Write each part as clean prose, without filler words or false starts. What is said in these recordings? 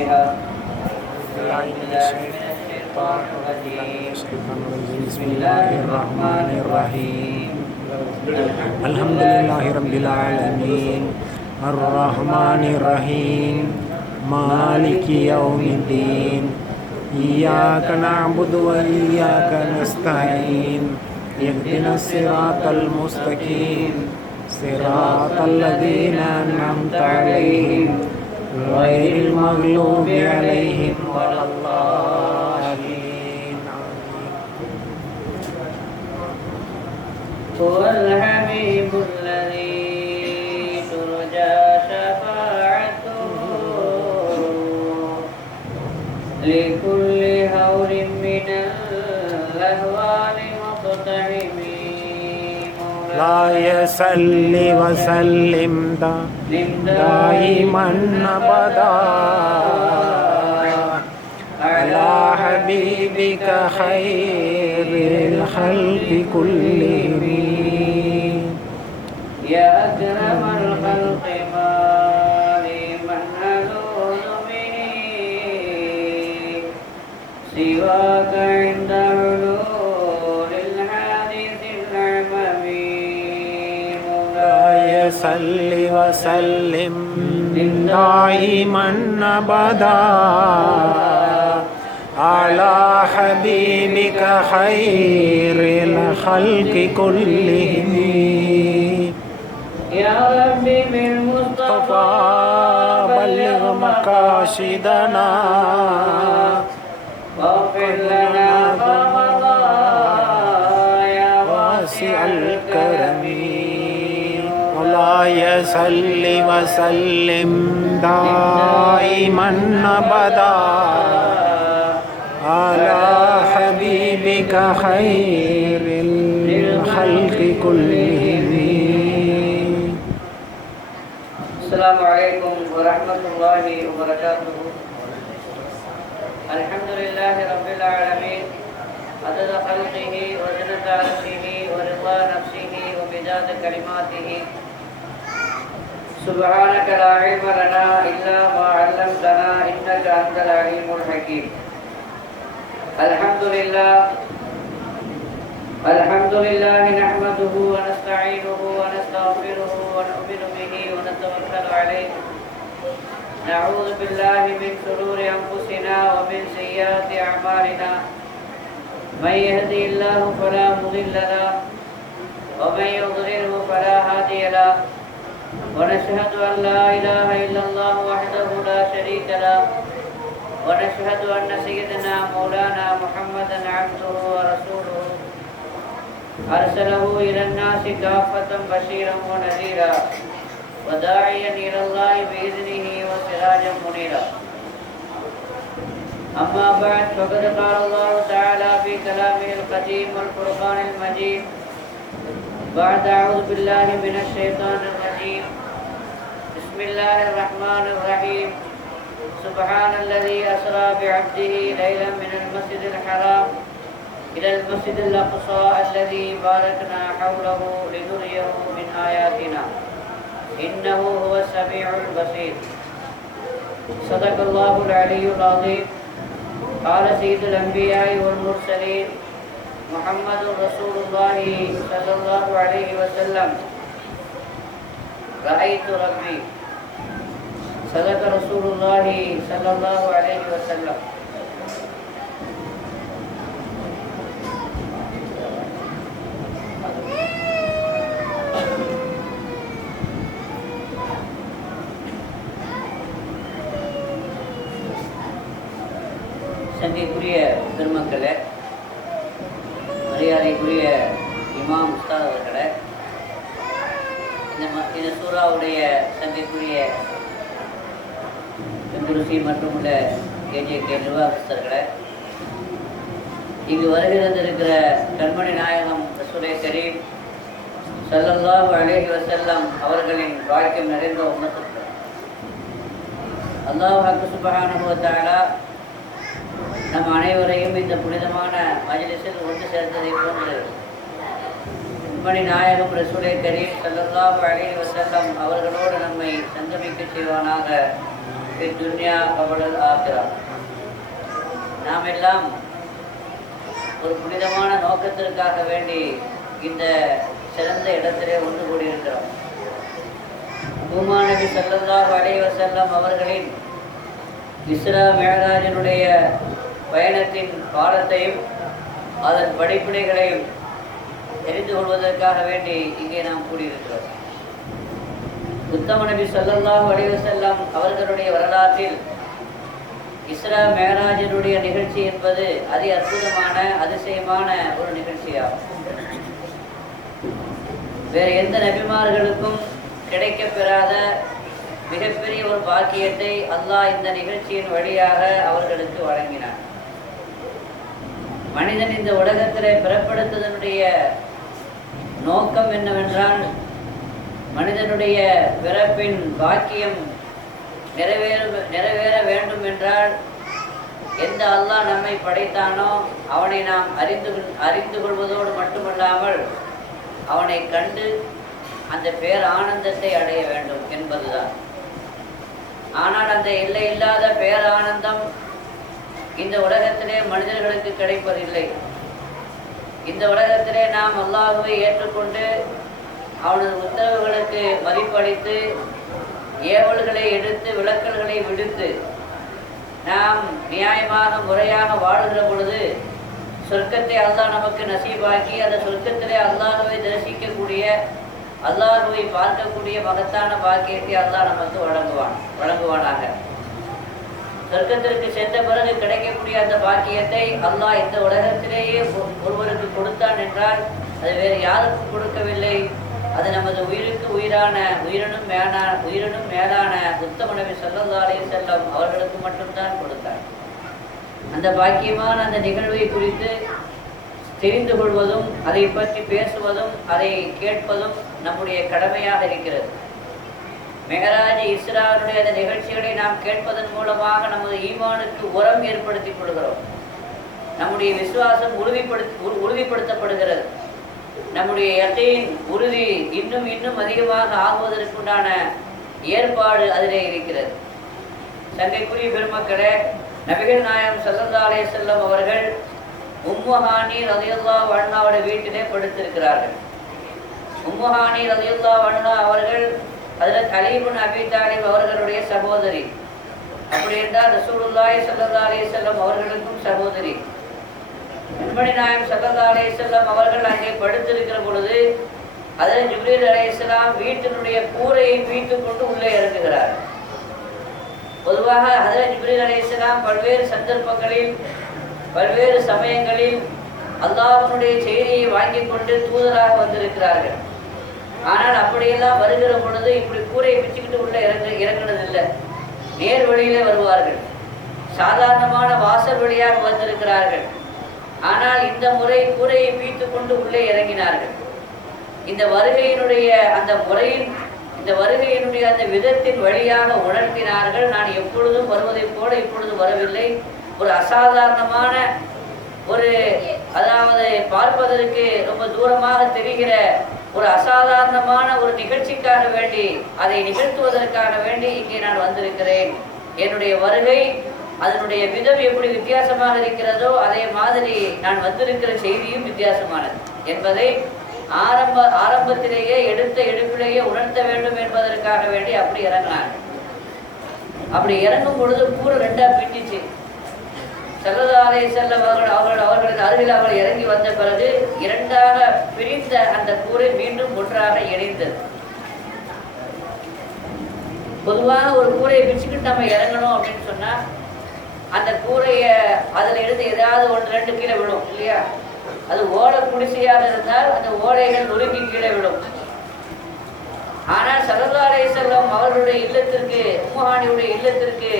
فاتحة. أعوذ بالله من الشيطان الرجيم. بسم الله الرحمن الرحيم. الحمد لله رب العالمين الرحمن الرحيم مالك يوم الدين إياك نعبد وإياك نستعين اهدنا الصراط المستقيم صراط الذين أنعمت عليهم غير المغلوب عليهم ولا الضالين. هو الحبيب الذي ترجى شفاعته لكل هول من الأهوال مقتحم. لا يسل وسلم دائما أبدا على حبيبك خير الخلق كلهم. يا أكرم الخلق ما لي من ألوذ به سواك عند حلول الحادث الأعمم. مولاي صل وسلم دائما أبدا على حبيبك خير الخلق كلهم. يا ربي بالمصطفى بلغ مقاصدنا واغفر لنا فمضى يا واسع الكرم. مولاي صل وسلم دائما أبدا على حبيبك خير الخلق كلهم. السلام عليكم ورحمة الله وبركاته. الحمد لله رب العالمين عدد خلقه وزنة عرشه ورضا نفسه ومداد كلماته. سبحانك لا علم لنا إلا ما علمتنا إنك أنت العليم الحكيم. الحمد لله نحمده ونستعينه ونستغفره ونؤمن به ونتوكل عليه. نعوذ بالله من شرور أنفسنا ومن سيئات أعمالنا. من يهدي الله فلا مضل له ومن يضلله فلا هادي له. ونشهد أن لا إله إلا الله وحده لا شريك له. ونشهد أن سيدنا مولانا محمدا عبده ورسوله أرسله إلى الناس كافة بشيرا ونذيرا وداعيا إلى الله بإذنه وسراجا منيرا. أما بعد فقد قال الله تعالى في كلامه القديم والفرقان المجيد بعد أعوذ بالله من الشيطان الرجيم. بسم الله الرحمن الرحيم. سبحان الذي أسرى بعبده ليلا من المسجد الحرام إلى المسجد الأقصى الذي باركنا حوله لنريه من آياتنا إنه هو السميع البصير. صدق الله العلي العظيم. قال سيد الأنبياء والمرسلين محمد رسول الله صلى الله عليه وسلم رأيت ربي. صدق رسول الله صلى الله عليه وسلم. சங்கைக்குரிய பெருமக்களே, மரியாதைக்குரிய இமாம் உஸ்தாத் அவர்களே, இந்த சூறாவுடைய சங்கைக்குரிய குருசி மற்றும் உள்ள கேஜேகே நிர்வாகஸ்தர்களே, இங்கு வருகிறந்திருக்கிற கண்மணி நாயகம் ரசூலே கரீம் ஸல்லல்லாஹு அலைஹி வஸல்லம் அவர்களின் வாழ்க்கையும் நிறைந்த உம்மத்துக்கள், அல்லாஹ் சுப்ஹானஹு வ தஆலா நம் அனைவரையும் இந்த புனிதமான மஜ்லிஸில் ஒன்று சேர்ந்ததை போன்று கண்மணி நாயகம் ரசூலே கரீம் ஸல்லல்லாஹு அலைஹி வஸல்லம் அவர்களோடு நம்மை சங்கமிக்க செய்வானாக. துன்யா கபலல் நாம் எல்லாம் ஒரு புனிதமான நோக்கத்திற்காக வேண்டி இந்த சிறந்த இடத்திலே ஒன்று கூடியிருக்கிறோம். உம்மா நபி ஸல்லல்லாஹு அலைஹி வஸல்லம் அவர்களின் இஸ்ரா மிஅராஜினுடைய பயணத்தின் பாடத்தையும் அதன் படிப்பினைகளையும் தெரிந்து கொள்வதற்காக வேண்டி இங்கே நாம் கூடியிருக்கிறோம். உத்தம நபி ஸல்லல்லாஹு அலைஹி வஸல்லம் அவர்களுடைய வரலாற்றில் இஸ்ரா மிஅராஜினுடைய நிகழ்ச்சி என்பது அதி அற்புதமான அதிசயமான ஒரு நிகழ்ச்சியாகும். வேறு எந்த நபிமார்களுக்கும் கிடைக்கப் பெறாத மிகப்பெரிய ஒரு பாக்கியத்தை அல்லாஹ் இந்த நிகழ்ச்சியின் வழியாக அவர்களுக்கு வழங்கினார். மனிதன் இந்த உலகத்திலே பிறப்படுத்துவதனுடைய நோக்கம் என்னவென்றால், மனிதனுடைய பிறப்பின் பாக்கியம் நிறைவேற வேண்டும் என்றால் எந்த அல்லாஹ் நம்மை படைத்தானோ அவனை நாம் அறிந்து கொள்வதோடு மட்டுமல்லாமல் அவனை கண்டு அந்த பேர் ஆனந்தத்தை அடைய வேண்டும் என்பதுதான். ஆனால் அந்த எல்லை இல்லாத பேரானந்தம் இந்த உலகத்திலே மனிதர்களுக்கு கிடைப்பதில்லை. இந்த உலகத்திலே நாம் அல்லாஹ்வை ஏற்றுக்கொண்டு அவனது உத்தரவுகளுக்கு மதிப்பளித்து ஏவல்களை எடுத்து விலக்கல்களை விடுத்து நாம் நியாயமாக முறையாக வாழுகிற பொழுது சொர்க்கத்தை அல்லாஹ் நமக்கு நசீபாக்கி அந்த சொர்க்கத்திலே அல்லாஹ்வை தரிசிக்கக்கூடிய அல்லாஹ்வை பார்க்கக்கூடிய மகத்தான பாக்கியத்தை அல்லாஹ் நமக்கு வழங்குவானாக. சொர்க்கத்திற்கு சென்ற பிறகு கிடைக்கக்கூடிய அந்த பாக்கியத்தை அல்லாஹ் இந்த உலகத்திலேயே ஒருவருக்கு கொடுத்தான் என்றால் அது வேறு யாருக்கும் கொடுக்கவில்லை. அது நமது உயிருக்கு உயிரினும் மேலான உத்தம நபி ஸல்லல்லாஹு அலைஹி வஸல்லம் அவர்களுக்கு மட்டும்தான் கொடுத்தார். அந்த பாக்கியமான அந்த நிகழ்வை குறித்து தெரிந்து கொள்வதும் அதை பற்றி பேசுவதும் அதை கேட்பதும் நம்முடைய கடமையாக இருக்கிறது. மிஅராஜ் இஸ்ராவுடைய அந்த நிகழ்ச்சிகளை நாம் கேட்பதன் மூலமாக நமது ஈமானுக்கு உரம் ஏற்படுத்திக் கொள்கிறோம். நம்முடைய விசுவாசம் உறுதிப்படுத்தப்படுகிறது. நம்முடைய யகீன் உறுதி இன்னும் அதிகமாக ஆகுவதற்குண்டான ஏற்பாடு அதிலே இருக்கிறது. சங்கைக்குரிய பெருமக்களே, நபிகள் நாயகம் ஸல்லல்லாஹு அலைஹி வஸல்லம் அவர்கள் உம்மு ஹானி ரலியல்லாஹு அன்ஹாவுடைய வீட்டிலே படுத்திருக்கிறார்கள். உம்மு ஹானி ரலியல்லாஹு அன்ஹா அவர்கள் ஹஜ்ரத் அலி இப்னு அபீ தாலிப் அவர்களுடைய சகோதரி. அப்படி என்றால் ரசூலுல்லாஹி ஸல்லல்லாஹு அலைஹி வஸல்லம் அவர்களுக்கும் சகோதரி. நபிகள் நாயகம் ஸல்லல்லாஹு அலைஹி வஸல்லம் அவர்கள் அங்கே படுத்திருக்கிற பொழுது ஹஜ்ரத் ஜிப்ரீல் அலைஹிஸ்ஸலாம் வீட்டினுடைய கூரையை பிய்த்துக் கொண்டு உள்ளே இறங்குகிறார். பொதுவாக ஹஜ்ரத் ஜிப்ரீல் அலைஹிஸ்ஸலாம் பல்வேறு சந்தர்ப்பங்களில் பல்வேறு சமயங்களில் அல்லாஹ்வுடைய செய்தியை வாங்கி கொண்டு தூதராக வந்திருக்கிறார்கள். ஆனால் அப்படியெல்லாம் வருகிற பொழுது இப்படி கூரையை பிச்சுக்கிட்டு உள்ள இறங்கினதில்லை. நேர் வழியிலே வருவார்கள். சாதாரணமான வாசல் வழியாக வந்திருக்கிறார்கள். ஆனால் இந்த முறை கூரையை பிய்த்து கொண்டு உள்ளே இறங்கினார்கள். இந்த வருகையினுடைய அந்த விதத்தின் வழியாக உணர்த்தினார்கள், நான் எப்பொழுதும் வருவதைப் போல இப்பொழுது வரவில்லை. ஒரு அசாதாரணமான அதாவது பார்ப்பதற்கு ரொம்ப தூரமாக தெரிகிற ஒரு அசாதாரணமான ஒரு நிகழ்ச்சிக்காக வேண்டி அதை நிகழ்த்துவதற்காக வேண்டி இங்கே நான் வந்திருக்கிறேன். என்னுடைய வருகை அதனுடைய விதம் எப்படி வித்தியாசமாக இருக்கிறதோ அதே மாதிரி நான் வந்திருக்கிற செய்தியும் வித்தியாசமானது என்பதை ஆரம்பத்திலேயே எடுத்த எடுப்பிலேயே உணர்த்த வேண்டும் என்பதற்காக வேண்டி அப்படி இறங்கினாங்க. அப்படி இறங்கும் பொழுது கூரை ரெண்டா பின்னிச்சு. ஸல்லல்லாஹு அலைஹி வஸல்லம் அவர்களது அருகில் அவர்கள் இறங்கி வந்த பிறகு இரண்டாக பிரிந்த அந்த கூரை மீண்டும் ஒன்றாக இணைந்தது. பொதுவாக ஒரு கூரையை பிரிச்சுக்கிட்டு நம்ம இறங்கணும் அப்படின்னு சொன்னா அந்த கூரையை அதில் இருந்து ஏதாவது ஒன்று ரெண்டு கீழே விடும் இல்லையா? அது ஓடை குடிசையாக இருந்தால் அந்த ஓடைகள் நொறுங்கி கீழே விடும். ஆனால் ஸல்லல்லாஹு அலைஹி வஸல்லம் அவர்களுடைய இல்லத்திற்கு உம்மு ஹானியுடைய இல்லத்திற்கு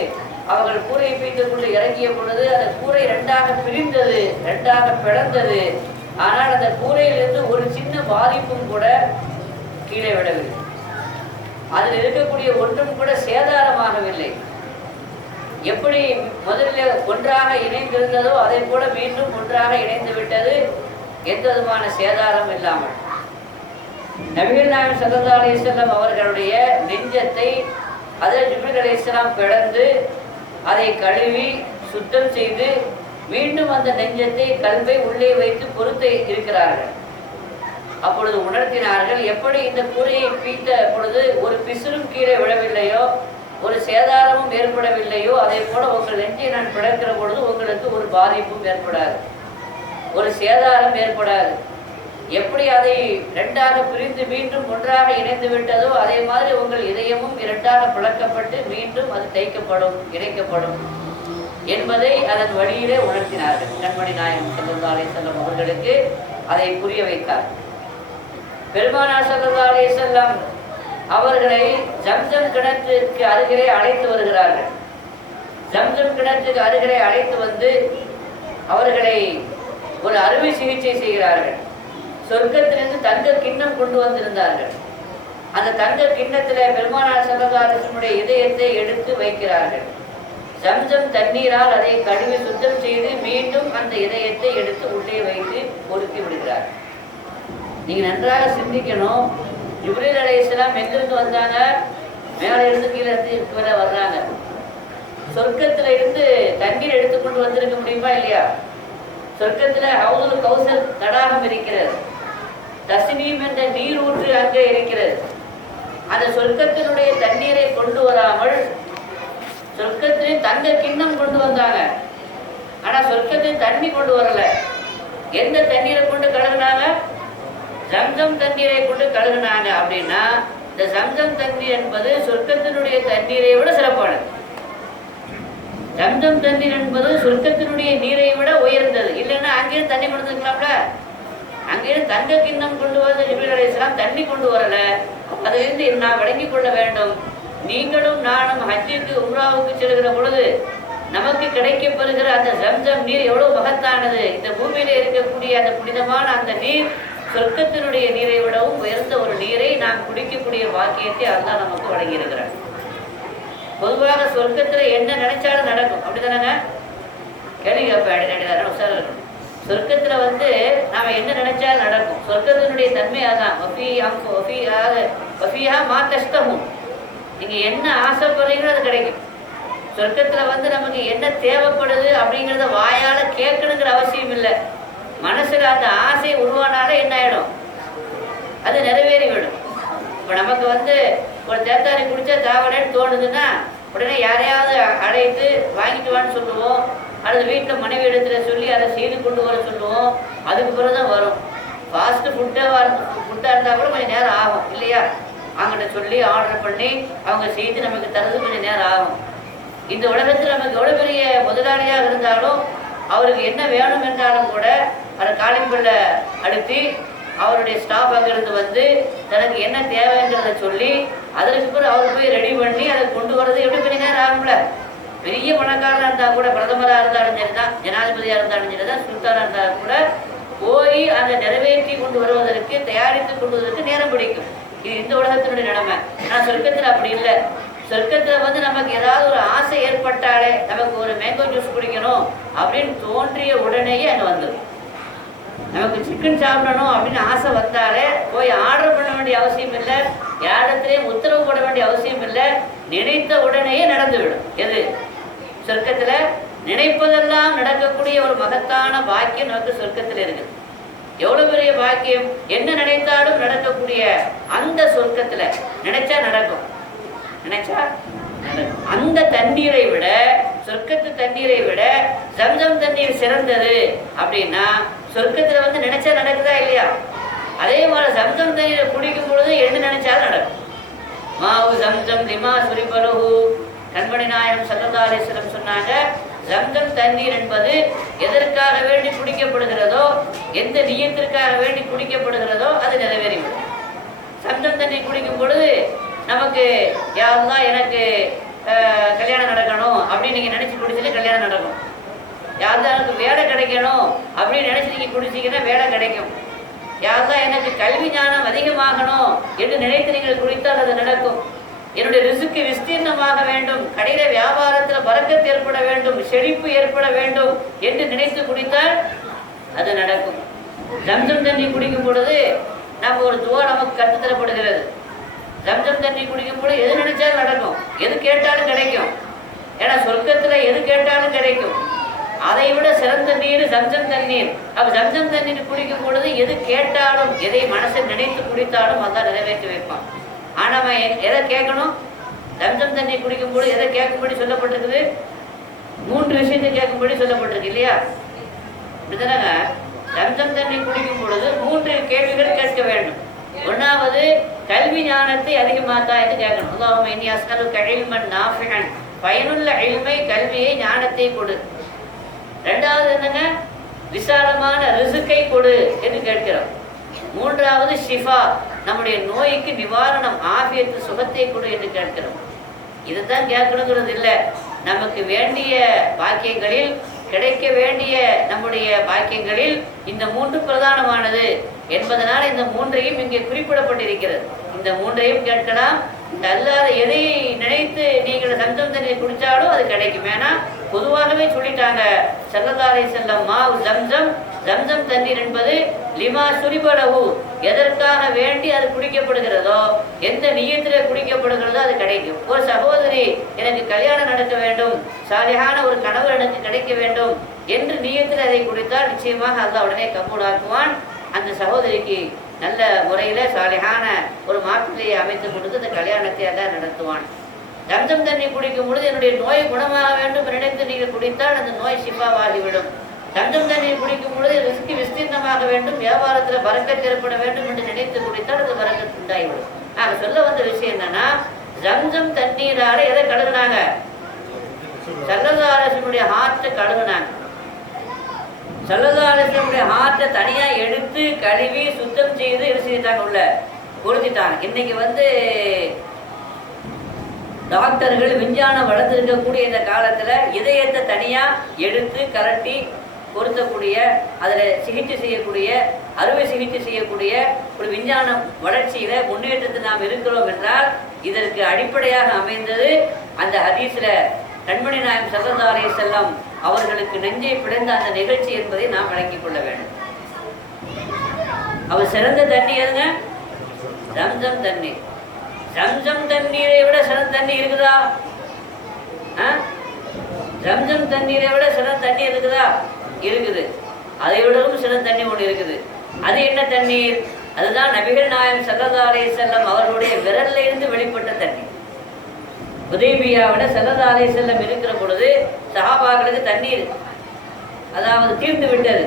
அவர்கள் கூரையை பிய்த்துக்கொண்டு இறங்கிய பொழுது அந்த கூரை ரெண்டாக பிரிந்தது, ரெண்டாக பிளந்தது. ஆனால் அந்த கூரையிலிருந்து ஒரு சின்ன பாதிப்பும் கூட கீழே விடவில்லை. அதில் இருக்கக்கூடிய ஒன்றும் கூட சேதாரமாகவில்லை. எப்படி முதலில் ஒன்றாக இணைந்திருந்ததோ அதை போல மீண்டும் ஒன்றாக இணைந்து விட்டது, எந்த விதமான சேதாரம் இல்லாமல். நபிகள் நாயகம் ஸல்லல்லாஹு அலைஹி வஸல்லம் அவர்களுடைய நெஞ்சத்தை ஹஜ்ரத் ஜிப்ரீல் அலைஹிஸ்ஸலாம் பிளந்து அதை கழுவி சுத்தம் செய்து மீண்டும் அந்த நெஞ்சத்தை கல்வை உள்ளே வைத்து பொறுத்து இருக்கிறார்கள். அப்பொழுது உணர்த்தினார்கள், எப்படி இந்த கூரையை பீத்த பொழுது ஒரு பிசுறும் கீழே விழவில்லையோ, ஒரு சேதாரமும் ஏற்படவில்லையோ, அதே போல உங்கள் நெஞ்சை நான் பிளக்கிற பொழுது உங்களுக்கு ஒரு பாதிப்பும் ஏற்படாது, ஒரு சேதாரம் ஏற்படாது. எப்படி அதை இரண்டாக பிரிந்து மீண்டும் ஒன்றாக இணைந்து விட்டதோ அதே மாதிரி உங்கள் இதயமும் இரண்டாக பிளக்கப்பட்டு மீண்டும் அது தைக்கப்படும், இணைக்கப்படும் என்பதை அதன் வழியிலே உணர்த்தினார்கள். கண்மணி நாயகம் ஸல்லல்லாஹு அலைஹி வஸல்லம் அவர்களுக்கு அதை புரிய வைத்தார். பெருமானார் ஸல்லல்லாஹு அலைஹி வஸல்லம் அவர்களை ஜம்ஜம் கிணற்றுக்கு அருகிலே அழைத்து வருகிறார்கள். ஜம்ஜம் கிணற்றுக்கு அருகிலே அழைத்து வந்து அவர்களை ஒரு அறுவை சிகிச்சை செய்கிறார்கள். சொர்க்கத்திலிருந்து தங்க கிண்ணம் கொண்டு வந்திருந்தார்கள். அந்த தங்க கிண்ணத்திலே பெருமானார் ஸல்லல்லாஹு அலைஹி வஸல்லம் இதயத்தை எடுத்து வைக்கிறார்கள். ஜம்ஜம் தண்ணீரால் அதை கழுவி சுத்தம் செய்து மீண்டும் அந்த இதயத்தை எடுத்து உள்ளே வைத்து பொருத்தி விடுகிறார். நீங்க நன்றாக சிந்திக்கணும். ஜிப்ரீல் அலைஹிஸ்ஸலாம் எங்கிருந்து வந்தாங்க? மேலே இருந்து கீழே இருந்து வர்றாங்க. சொர்க்கத்துல இருந்து தண்ணீர் எடுத்துக்கொண்டு வந்திருக்க முடியுமா இல்லையா? சொர்க்கத்துல ஹவுதுல் கௌசர் தடாகம் இருக்கிறது. தஸ்னீம் என்ற நீர் ஊற்று அங்கே இருக்கிறது. அந்த சொர்க்கத்தினுடைய தண்ணீரை கொண்டு வராமல் சொர்க்கத்திலே தங்க கிண்ணம் கொண்டு வந்தாங்க. ஆனா சொர்க்கத்தில் தண்ணி கொண்டு வரல. எந்த தண்ணீரை கொண்டு கழுகுனாங்க? ஜம்ஜம் தண்ணீரை கொண்டு கழுகுனாங்க. அப்படின்னா இந்த ஜம்ஜம் தண்ணீர் என்பது சொர்க்கத்தினுடைய தண்ணீரை விட சிறப்பானது. ஜம்ஜம் தண்ணீர் என்பது சொர்க்கத்தினுடைய நீரை விட உயர்ந்தது. இல்லைன்னா அங்கேயும் தண்ணி கொடுத்துக்கலாம்ல. அங்கேயும் தங்க கிண்ணம் கொண்டு வந்து ஜிப்ரீல் அலைஹிஸ்ஸலாம் தண்ணி கொண்டு வரல. அதிலிருந்து நான் விளங்கிக் கொள்ள வேண்டும், நீங்களும் நானும் ஹஜ்ஜுக்கு உம்ராவுக்கு செல்கிற பொழுது நமக்கு கிடைக்கப்பெறுகிற அந்த ஜம்ஜம் நீர் எவ்வளவு மகத்தானது. இந்த பூமியில இருக்கக்கூடிய அந்த புனிதமான அந்த நீர் சொர்க்கத்தினுடைய நீரை விடவும் உயர்ந்த ஒரு நீரை நாம் குடிக்கக்கூடிய வாக்கியத்தை அல்லாஹ் நமக்கு வழங்கியிருக்கிறார். பொதுவாக சொர்க்கத்துல என்ன நினைச்சாலும் நடக்கும், அப்படிதானங்க? கேள்வி சொர்க்கத்துல வந்து நாம என்ன நினைச்சாலும் நடக்கும். சொர்க்கத்தினுடைய தன்மை அதான். நீங்க என்ன ஆசைப்படுறீங்களோ அது கிடைக்கும். சொர்க்கத்துல வந்து நமக்கு என்ன தேவைப்படுது அப்படிங்கிறத வாயால கேட்கணுங்கிற அவசியம் இல்லை. மனசுல அந்த ஆசை உருவானாலே என்ன ஆயிடும்? அது நிறைவேறிவிடும். இப்போ நமக்கு வந்து ஒரு தேத்தாரி குடிச்சா தேவலைன்னு தோணுதுன்னா உடனே யாரையாவது அழைத்து வாங்கிட்டு வான்னு சொல்லுவோம், அல்லது வீட்டில் மனைவி இடத்துல சொல்லி அதை செய்து கொண்டு வர சொல்லுவோம். அதுக்கு பிறகு தான் வரும். ஃபாஸ்ட்டு ஃபுட்டாக இருந்தால் கூட கொஞ்சம் நேரம் ஆகும் இல்லையா? அவங்ககிட்ட சொல்லி ஆர்டர் பண்ணி அவங்க செய்து நமக்கு தரது கொஞ்சம் நேரம் ஆகும். இந்த உலகத்தில் நமக்கு எவ்வளோ பெரிய முதலாளியாக இருந்தாலும் அவருக்கு என்ன வேணும் என்றாலும் கூட அதை காலிம்பில் அழுத்தி அவருடைய ஸ்டாஃப் அங்கிருந்து வந்து தனக்கு என்ன தேவைங்கிறத சொல்லி அதற்கு பிறகு அவர் போய் ரெடி பண்ணி அதை கொண்டு வர்றது எப்படி கொஞ்சம் நேரம் ஆகும்ல. பெரிய பணக்காரனாக இருந்தால் கூட, பிரதமராக இருந்தாலும் சரி தான், ஜனாதிபதியாக இருந்தாலும் சரி தான், சுல்தானாக இருந்தாலும் கூட போய் அதை நிறைவேற்றி கொண்டு வருவதற்கு, தயாரித்து கொண்டு வருவதற்கு நேரம் பிடிக்கும். இது இந்த உலகத்தினுடைய நிலைமை. ஆனால் சொர்க்கத்தில் அப்படி இல்லை. சொர்க்கத்தில் வந்து நமக்கு ஏதாவது ஒரு ஆசை ஏற்பட்டாலே, நமக்கு ஒரு மேங்கோ ஜூஸ் குடிக்கணும் அப்படின்னு தோன்றிய உடனேயே அங்கே வந்துடும். நமக்கு சிக்கன் சாப்பிடணும் அப்படின்னு ஆசை வந்தாலே போய் ஆர்டர் பண்ண வேண்டிய அவசியம் இல்லை, யாரிடத்திலையும் உத்தரவு போட வேண்டிய அவசியம் இல்லை, நினைத்த உடனேயே நடந்துவிடும். எது? சொர்க்கத்தில் நினைப்பதெல்லாம் நடக்கக்கூடிய ஒரு மகத்தான பாக்கியம் நமக்கு சொர்க்கத்தில் இருக்குது. எவ்வளோ பெரிய பாக்கியம்! என்ன நினைத்தாலும் நடக்கக்கூடிய அந்த சொர்க்கத்தில் நினைச்சா நடக்கும், நினைச்சா நடக்கும். அந்த தண்ணீரை விட, சொர்க்கத்து தண்ணீரை விட ஜம்ஜம் தண்ணீர் சிறந்தது அப்படின்னா சொர்க்கத்தில் வந்து நினைச்சா நடக்குதா இல்லையா? அதே மாதிரி ஜம்ஜம் தண்ணீரை குடிக்கும் பொழுது என்ன நினைச்சாலும் நடக்கும். மாவு ஜம்ஜம் லிமா சுரிபலுஹு. கண்மணி நாயகம் ஸல்லல்லாஹு அலைஹி வஸல்லம் சொன்னாங்க, ஜம்ஜம் தண்ணீர் என்பது எதற்காக வேண்டி குடிக்கப்படுகிறதோ, எந்த நியத்திற்காக வேண்டி குடிக்கப்படுகிறதோ அது நிறைவேறிவிடும். ஜம்ஜம் தண்ணீர் குடிக்கும் பொழுது நமக்கு யா அல்லாஹ் எனக்கு கல்யாணம் நடக்கணும் அப்படின்னு நீங்கள் நினச்சி குடிச்சிட்டு கல்யாணம் நடக்கும். யாருதான் எனக்கு வேலை கிடைக்கணும் அப்படின்னு நினச்சி நீங்கள் குடிச்சிங்கன்னா வேலை கிடைக்கும். யாருதான் எனக்கு கல்வி ஞானம் அதிகமாகணும் என்று நினைத்து நீங்கள் குடித்தால் அது நடக்கும். என்னுடைய ரிசுக்கு விஸ்தீர்ணமாக வேண்டும், கடையில் வியாபாரத்தில் பரக்கத்து ஏற்பட வேண்டும், செழிப்பு ஏற்பட வேண்டும் என்று நினைத்து குடித்தால் அது நடக்கும். ஜம்ஜம் தண்ணி குடிக்கும் பொழுது நம்ம ஒரு துவா நமக்கு கற்றுத்தரப்படுகிறது. ஜம்ஜம் தண்ணி குடிக்கும் பொழுது எது நினைச்சாலும் நடக்கும், எது கேட்டாலும் கிடைக்கும். ஏன்னா சொர்க்கத்தில் எது கேட்டாலும் கிடைக்கும். அதை விட சிறந்த நீர் ஜம்சம் தண்ணீர். அப்ப ஜம்சம் தண்ணீர் குடிக்கும் பொழுது எது கேட்டாலும், எதை மனசை நினைத்து குடித்தாலும் அதான் நிறைவேற்றி வைப்பான். ஆனா நம்ம எதை கேட்கணும்? ஜம்சம் தண்ணீர் குடிக்கும் பொழுது எதை கேட்கும்படி சொல்லப்பட்டிருக்குது? 3 விஷயத்தை கேட்கும்படி சொல்லப்பட்டிருக்கு இல்லையா? இப்படிதானங்க ஜம்சம் தண்ணீர் குடிக்கும் பொழுது 3 கேள்விகள் கேட்க வேண்டும். ஒன்னாவது, கல்வி ஞானத்தை அதிகமாக்கா என்று கேட்கணும். அல்லாஹும்ம இன்னி அஸ்அலுக இல்மன் நாஃபிஅன், பயனுள்ள இல்மை, கல்வியை, ஞானத்தை கொடு. ரெண்டாவது என்னங்க, விசாலமான ரிசுக்கை கொடு என்று கேட்கிறோம். மூன்றாவது ஷிஃபா, நம்முடைய நோய்க்கு நிவாரணம், ஆஃபியத்து, சுகத்தை கொடு என்று கேட்கிறோம். இதுதான் கேட்கணுங்கிறது இல்லை. நமக்கு வேண்டிய பாக்கியங்களில், கிடைக்க வேண்டிய நம்முடைய பாக்கியங்களில் இந்த 3 பிரதானமானது என்பதனால் இந்த 3ஐயும் இங்கே குறிப்பிடப்பட்டிருக்கிறது. இந்த 3ஐயும் கேட்கலாம். இந்த அல்லாத எதை நினைத்து நீங்கள் ஜம்சம் தண்ணீர் குடித்தாலும் அது கிடைக்கும். ஏன்னா பொதுவாகவே சொல்லிட்டாங்க ஸல்லல்லாஹு அலைஹி வஸல்லம், மாவு ஜம்சம், ஜம்சம் தண்ணீர் என்பது லிமா சுரிபலஹு, எதற்காக வேண்டி அது குடிக்கப்படுகிறதோ, எந்த நியத்தில் குடிக்கப்படுகிறதோ அது கிடைக்கும். ஒரு சகோதரி எனக்கு கல்யாணம் நடக்க வேண்டும், சாலிஹான ஒரு கணவர் எனக்கு கிடைக்க வேண்டும் என்று நியத்தில் அதை குடித்தால் நிச்சயமாக அல்லாஹ் உடனே கபூலாக்குவான். அந்த சகோதரிக்கு நல்ல முறையில் சாலிஹான ஒரு மாப்பிள்ளையை அமைத்து கொடுத்து அந்த கல்யாணத்தை அல்லாஹ் நடத்துவான். ஜம்சம் தண்ணி குடிக்கும் பொழுது என்னுடைய நோய் குணமாக வேண்டும் நினைத்து நீங்கள் குடித்தால் அந்த நோய் ஷிஃபாவாகிவிடும். ஜம்சம் தண்ணீர் குடிக்கும் பொழுது ரிஸ்கி விஸ்தீர்ணமாக வேண்டும், வியாபாரத்தில் பரக்கத் ஏற்பட வேண்டும் என்று நினைத்து குடித்தால் அது பரக்கத் உண்டாகிவிடும். நாங்கள் சொல்ல வந்த விஷயம் என்னன்னா, ஜம்சம் தண்ணீரால எதை கழுகுனாங்க? ஸல்லல்லாஹு அலைஹி வஸல்லம் ஹார்ட்டை கழுகுனாங்க. ஸல்லல்லாஹு அலைஹி வஸல்லம் ஹார்ட்டை தனியாக எடுத்து கழுவி சுத்தம் செய்து என்ன செஞ்சுட்டாங்க? உள்ள பொருத்திட்டாங்க. இன்னைக்கு டாக்டர்கள் விஞ்ஞானம் வளர்ந்துருக்கக்கூடிய இந்த காலத்தில் இதயத்தை தனியாக எடுத்து கரட்டி பொருத்தக்கூடிய, அதில் சிகிச்சை செய்யக்கூடிய, அறுவை சிகிச்சை செய்யக்கூடிய ஒரு விஞ்ஞான வளர்ச்சியில் முன்னேற்றத்தில் நாம் இருக்கிறோம் என்றால் இதற்கு அடிப்படையாக அமைந்தது அந்த ஹதீஸில் கண்மணி நாயகம் ஸல்லல்லாஹு அலைஹி வஸல்லம் அவர்களுக்கு நெஞ்சை பிடைந்த அந்த நிகழ்ச்சி என்பதை நாம் வழங்கிக் கொள்ள வேண்டும். அவர் சிறந்த தண்ணி எதுங்க? ஜம்சம் தண்ணீர். ஜம்சம் தண்ணீரை விட சிறந்த தண்ணி இருக்குதா? ஜம்சம் தண்ணீரை விட சிறந்த தண்ணி இருக்குதா? இருக்குது. அதை விடவும் சிறந்த தண்ணி ஒன்று இருக்குது. அது என்ன தண்ணீர்? அதுதான் நபிகள் நாயகம் ஸல்லல்லாஹு அலைஹி வஸல்லம் அவர்களுடைய விரல்ல இருந்து வெளிப்பட்ட தண்ணி. ஹுதைபியாவில் ஸல்லல்லாஹு அலைஹி வஸல்லம் இருக்கிற பொழுது சஹாபாக்களுக்கு தண்ணீர் அதாவது தீர்ந்து விட்டது.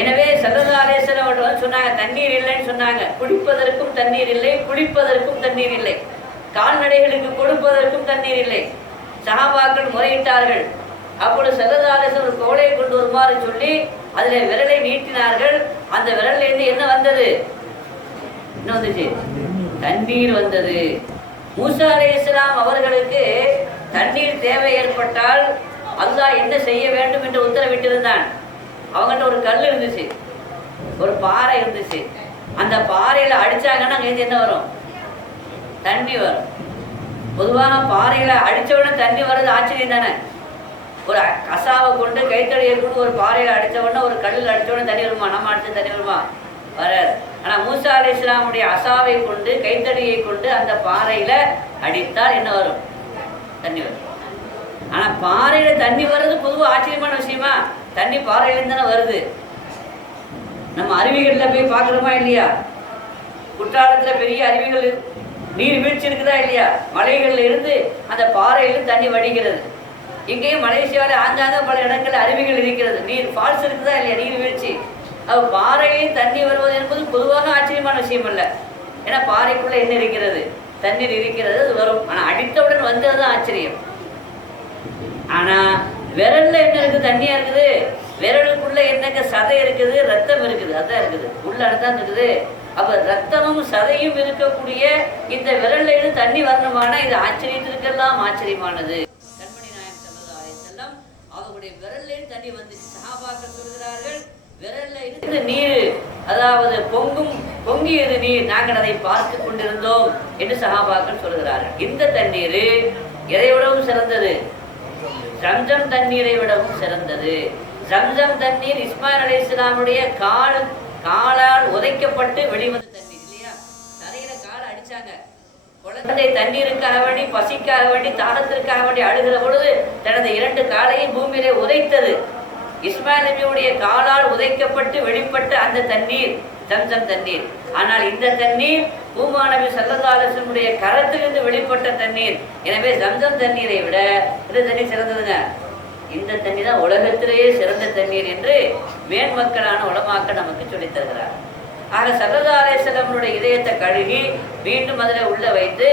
எனவே ஸல்லல்லாஹு அலைஹி வஸல்லம் அவர்கள் சொன்னாங்க, தண்ணீர் இல்லைன்னு சொன்னாங்க. குடிப்பதற்கும் தண்ணீர் இல்லை, குளிப்பதற்கும் தண்ணீர் இல்லை, கால்நடைகளுக்கு கொடுப்பதற்கும் தண்ணீர் இல்லை. சஹாபாக்கள் முறையிட்டார்கள். அப்பொழுது ஸல்லல்லாஹு அலைஹி வஸல்லம் ஒரு கோலையை கொண்டு வருமாறு சொல்லி அதில் விரலை நீட்டினார்கள். அந்த விரலிலிருந்து என்ன வந்தது? என்ன வந்துச்சு? தண்ணீர் வந்தது. மூசா அலைஹிஸ்ஸலாம் அவர்களுக்கு தண்ணீர் தேவை ஏற்பட்டால் அல்லாஹ் என்ன செய்ய வேண்டும் என்று உத்தரவிட்டிருந்தான். அவங்ககிட்ட ஒரு கல் இருந்துச்சு, ஒரு பாறை இருந்துச்சு. அந்த பாறையில் அடித்தாங்கன்னா அங்கேருந்து என்ன வரும்? தண்ணி வரும். பொதுவாக பாறையில் அடித்தவுடனே தண்ணி வர்றது ஆச்சரியம் தானே. ஒரு கசாவை கொண்டு கைத்தடியை கொண்டு ஒரு பாறையில் அடித்தவுடனே, ஒரு கல்லில் அடித்தவுடனே தண்ணி வருமா? நம்ம அடித்த தண்ணி வருமா? வராது. ஆனால் மூசா அலைஹிஸ்ஸலாமுடைய அசாவை கொண்டு, கைத்தடியை கொண்டு அந்த பாறையில் அடித்தால் என்ன வரும்? தண்ணி வரும். ஆனால் பாறையில் தண்ணி வர்றது பொதுவாக ஆச்சரியமான விஷயமா? தண்ணி பாறையிலேருந்து தானே வருது. நம்ம அருவிகளில் போய் பார்க்குறோமா இல்லையா? குற்றாலத்தில் பெரிய அருவிகள், நீர் வீழ்ச்சி இருக்குதா இல்லையா? மலைகளில் இருந்து அந்த பாறையிலும் தண்ணி வடிகிறது. இங்கேயும் மலேசியாவில் ஆங்காங்க பல இடங்களில் அருவிகள் இருக்கிறது, நீர் ஃபால்ஸ் இருக்குதா இல்லையா? நீர் வீழ்ச்சி. பாறையில் தண்ணி வருவது என்பது பொதுவாக ஆச்சரியமான விஷயம் அல்ல. ஏன்னா பாறைக்குள்ளே என்ன இருக்கிறது? தண்ணீர் இருக்கிறது, அது வரும். ஆனால் அடித்தவுடன் வந்தது தான் ஆச்சரியம். ஆனால் விரல்ல என்ன இருக்குது? தண்ணியாக இருக்குது. விரலுக்குள்ளே என்னங்க? சதை இருக்குது, ரத்தம் இருக்குது, அதான் இருக்குது, உள்ள அடத்தான் இருக்குது. அப்போ ரத்தமும் சதையும் இருக்கக்கூடிய இந்த விரல்ல இருந்து தண்ணி வரணுமான இது ஆச்சரியத்திற்கெல்லாம் ஆச்சரியமானது. கண்மணி நாயகம் ஸல்லல்லாஹு அலைஹி வஸல்லம் அவருடைய விரல்ல இருந்து தண்ணி வந்துச்சு. சஹாபாக்கள் சொல்கிறார்கள், விரல்ல இருந்து நீர் அதாவது பொங்கியது நீர், நாங்கள் அதை பார்த்து கொண்டிருந்தோம் என்று சஹாபாக்கள் சொல்கிறார்கள். இந்த தண்ணீர் எதை விடவும் சிறந்தது? ஜம்சம் தண்ணீரை விடவும் சிறந்தது. ஜம்சம் தண்ணீர் இஸ்மாயில் அலைஹிஸ்ஸலாமுடைய காலால் உதைக்கப்பட்டு வெளிவந்த தண்ணீர் இல்லையா? தரையில காலை அடிச்சாங்க, குழந்தை தண்ணீருக்காக வேண்டி, பசிக்காக வேண்டி, தாகத்திற்காக வேண்டி அழுகிற பொழுது தனது 2 காலையும் பூமியிலே உதைத்தது. இஸ்மாயில் நபியுடைய காலால் உதைக்கப்பட்டு வெளிப்பட்ட அந்த தண்ணீர் ஜம்சம் தண்ணீர். ஆனால் இந்த தண்ணீர் ஊமா நபி ஸல்லல்லாஹு அலைஹி வஸல்லம் கரத்திலிருந்து வெளிப்பட்ட தண்ணீர். எனவே ஜம்சம் தண்ணீரை விட இந்த தண்ணீர் சிறந்ததுங்க. இந்த தண்ணி தான் உலகத்திலேயே சிறந்த தண்ணீர் என்று மேன்மக்களான உலமாக்கள் நமக்கு சொல்லித் தருகிறார். ஆக ஸல்லல்லாஹு அலைஹி வஸல்லம் இதயத்தை கழுகி மீண்டும் அதில் உள்ள வைத்து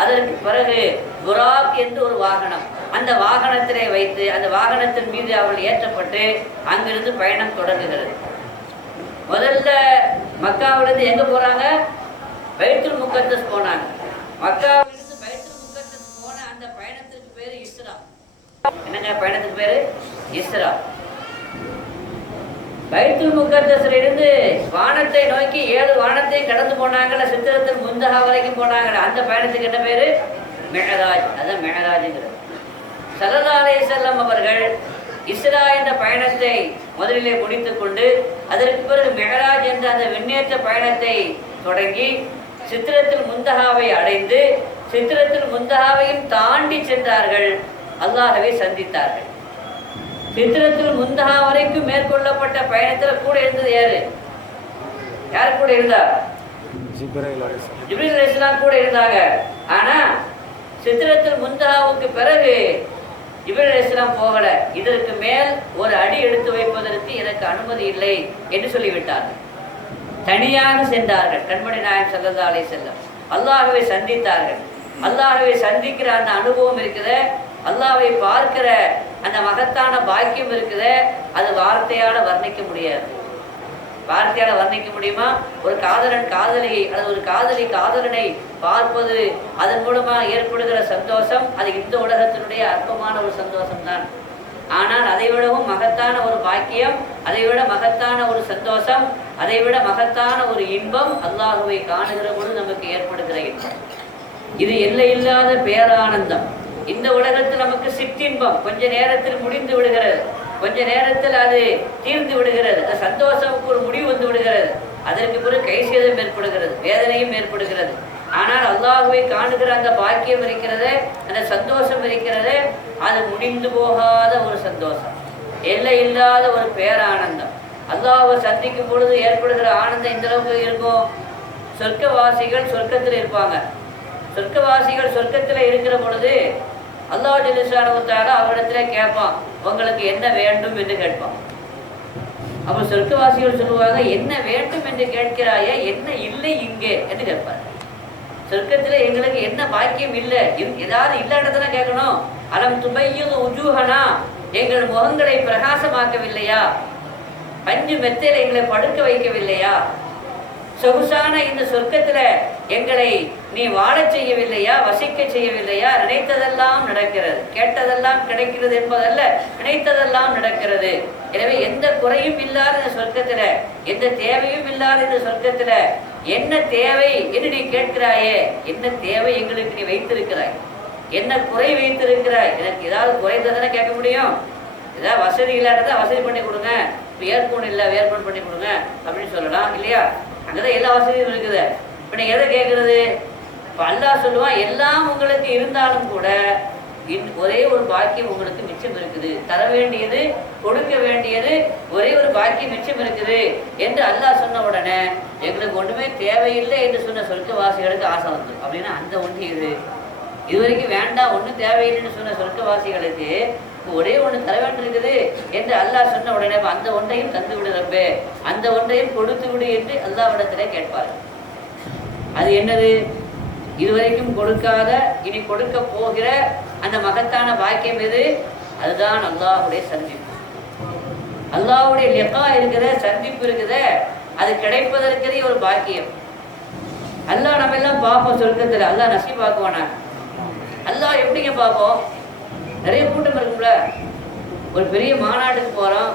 அதற்கு பிறகு புராக் என்று ஒரு வாகனம், அந்த வாகனத்திலே வைத்து அந்த வாகனத்தின் மீது அவள் ஏற்றப்பட்டு அங்கிருந்து பயணம் தொடங்குகிறது. முதல்ல மக்காவிலிருந்து எங்க போறாங்க? பைத்துல் முகத்தஸ் போனாங்க. மக்காவிலிருந்து பைத்துல் முகத்தஸ் போன அந்த பயணத்துக்கு பேரு இஸ்ரா. என்னங்க பயணத்துக்கு பேரு? இஸ்ரா. பைத்துல் முகத்தஸ்ல இருந்து வானத்தை நோக்கி 7 வானத்தை கடந்து போனாங்கல்ல, சித்திரத்தில் முந்தஹா வரைக்கும் போனாங்கல்ல, அந்த பயணத்துக்கு என்ன பேரு? மிஅராஜ். அதான் மிஅராஜ்ங்கிறது. ஸல்லல்லாஹு அலைஹி வஸல்லம் அவர்கள் இஸ்ரா என்ற பயணத்தை முதலிலே முடித்துக் கொண்டு அதற்கு பிறகு மிஅராஜ் என்ற அந்த விண்ணேற்ற பயணத்தை தொடங்கி சித்திரத்தில் முந்தஹாவை அடைந்து சித்திரத்தில் முந்தஹாவையும் தாண்டி சென்றார்கள். அல்லாஹ்வை சந்தித்தார்கள். சித்திரத்தில் முந்தஹா வரைக்கும் மேற்கொள்ளப்பட்ட பயணத்தில் கூட இருந்தது யாரு? யார் கூட இருந்தா? ஜிப்ரீல் அலைஹிஸ்ஸலாம் கூட இருந்தாங்க. ஆனா சித்திரத்தில் முந்தஹாவுக்கு பிறகு ஜிப்ரீல் அலைஹிஸ்ஸலாம் போகல. இதற்கு மேல் ஒரு அடி எடுத்து வைப்பதற்கு எனக்கு அனுமதி இல்லை என்று சொல்லிவிட்டார்கள். தனியாக சென்றார்கள். கண்மணி நாயகம் ஸல்லல்லாஹு அலைஹி வஸல்லம் அல்லாஹ்வை சந்தித்தார்கள். அல்லாஹ்வை சந்திக்கிற அந்த அனுபவம் இருக்குது, அல்லாஹ்வை பார்க்கிற அந்த மகத்தான பாக்கியம் இருக்குது, அது வார்த்தையால வர்ணிக்க முடியாது. வார்த்தையால வர்ணிக்க முடியுமா? ஒரு காதலன் காதலியை அல்லது ஒரு காதலி காதலனை பார்ப்பது, அதன் மூலமா ஏற்படுகிற சந்தோஷம், அது இந்த உலகத்தினுடைய அற்பமான ஒரு சந்தோஷம் தான். ஆனால் அதை விடவும் மகத்தான ஒரு பாக்கியம், அதை விட மகத்தான ஒரு சந்தோஷம், அதை விட மகத்தான ஒரு இன்பம் அல்லாஹ்வை காணுகிற பொழுது நமக்கு ஏற்படுகிற இன்பம். இது எல்லையில்லாத பேரானந்தம். இந்த உலகத்தில் நமக்கு சிற்றின்பம் கொஞ்ச நேரத்தில் முடிந்து விடுகிறது, கொஞ்ச நேரத்தில் அது தீர்ந்து விடுகிறது, அந்த சந்தோஷமுக்கு ஒரு முடிவு வந்து விடுகிறது. அதற்கு பிறகு கைசேதம் ஏற்படுகிறது, வேதனையும் ஏற்படுகிறது. ஆனால் அல்லாஹ்வை காணுகிற அந்த பாக்கியம் இருக்கிறது, அந்த சந்தோஷம் இருக்கிறது, அது முடிந்து போகாத ஒரு சந்தோஷம், எல்லை இல்லாத ஒரு பேரானந்தம். அல்லாஹ்வை சந்திக்கும் பொழுது ஏற்படுகிற ஆனந்தம் இந்த அளவுக்கு இருக்கும். சொர்க்கவாசிகள் சொர்க்கத்தில் இருப்பாங்க. சொர்க்கவாசிகள் சொர்க்கத்தில் இருக்கிற பொழுது அல்லாஹ் ஜல்லுஷானஹு தஆலா அவரிடத்துல கேட்பான், உங்களுக்கு என்ன வேண்டும் என்று கேட்பான். அப்போ சொர்க்கவாசிகள் சொல்லுவாங்க, என்ன வேண்டும் என்று கேட்கிறாயே, என்ன இல்லை இங்கே என்று கேட்பார். சொர்க்கத்தில் எங்களுக்கு என்ன பாக்கியம் இல்லை, ஏதாவது இல்லாததானே கேட்கணும். அலம் துபையுது உஜூஹனா, எங்கள் முகங்களை பிரகாசமாக்கவில்லையா, பஞ்சு மெத்தையில எங்களை படுக்க வைக்கவில்லையா, சொகுசான இந்த சொர்க்கத்துல எங்களை நீ வாழச் செய்யவில்லையா, வசிக்க செய்யவில்லையா, நினைத்ததெல்லாம் நடக்கிறது, கேட்டதெல்லாம் கிடைக்கிறது என்பதல்ல, நினைத்ததெல்லாம் நடக்கிறது. எனவே எந்த குறையும் இல்லாத இந்த சொர்க்கத்துல, எந்த தேவையும் இல்லாத இந்த சொர்க்கத்துல என்ன தேவை என்று நீ கேட்கிறாயே, என்ன தேவை எங்களுக்கு நீ வைத்திருக்கிறாய், என்ன குறை வைத்திருக்கிறாய், எனக்கு ஏதாவது குறைந்ததானே கேட்க முடியும். ஏதாவது வசதி இல்லாததான் வசதி பண்ணி கொடுங்க, இப்போ ஏற்கனவே இல்லை ஏற்பாடு பண்ணி கொடுங்க அப்படின்னு சொல்லலாம் இல்லையா? அங்கதான் எல்லா வசதியும் இருக்குது. இப்போ நீ எதை கேட்கறது? இப்போ அல்லாஹ் சொல்லுவான், எல்லாம் உங்களுக்கு இருந்தாலும் கூட ஒரே ஒரு பாக்கியம் உங்களுக்கு மிச்சம் இருக்குது, தர வேண்டியது கொடுக்க வேண்டியது ஒரே ஒரு பாக்கியம் மிச்சம் இருக்குது என்று அல்லாஹ் சொன்ன உடனே எங்களுக்கு ஒன்றுமே தேவையில்லை என்று சொன்ன சொர்க்கவாசிகளுக்கு ஆசை வந்து, அப்படின்னா அந்த ஒன்று இது வரைக்கும் வேண்டாம் ஒன்றும் தேவையில்லைன்னு சொன்ன சொர்க்கவாசிகளுக்கு ஒரே ஒன்று தர வேண்டியிருக்குது என்று அல்லாஹ் சொன்ன உடனே அந்த ஒன்றையும் தந்து விடுறப்பே, அந்த ஒன்றையும் கொடுத்து விடு என்று அல்லாஹ்விடத்திலே கேட்பார்கள். அது என்னது? இதுவரைக்கும் கொடுக்காத இனி கொடுக்க போகிற அந்த மகத்தான பாக்கியம் எது? அதுதான் அல்லாஹ்வுடைய சந்திப்பு. அல்லாஹ்வுடைய லிகா இருக்கிற சந்திப்பு இருக்குத, அது கிடைப்பதற்கே ஒரு பாக்கியம். அல்லாஹ் நம்ம எல்லாம் பார்ப்போம் சொர்க்கத்தில், அல்லாஹ் நசீபாக்குவானா? அல்லாஹ் எப்படிங்க பார்ப்போம்? நிறைய கூட்டம் இருக்கும்ல. ஒரு பெரிய மாநாட்டுக்கு போகிறோம்,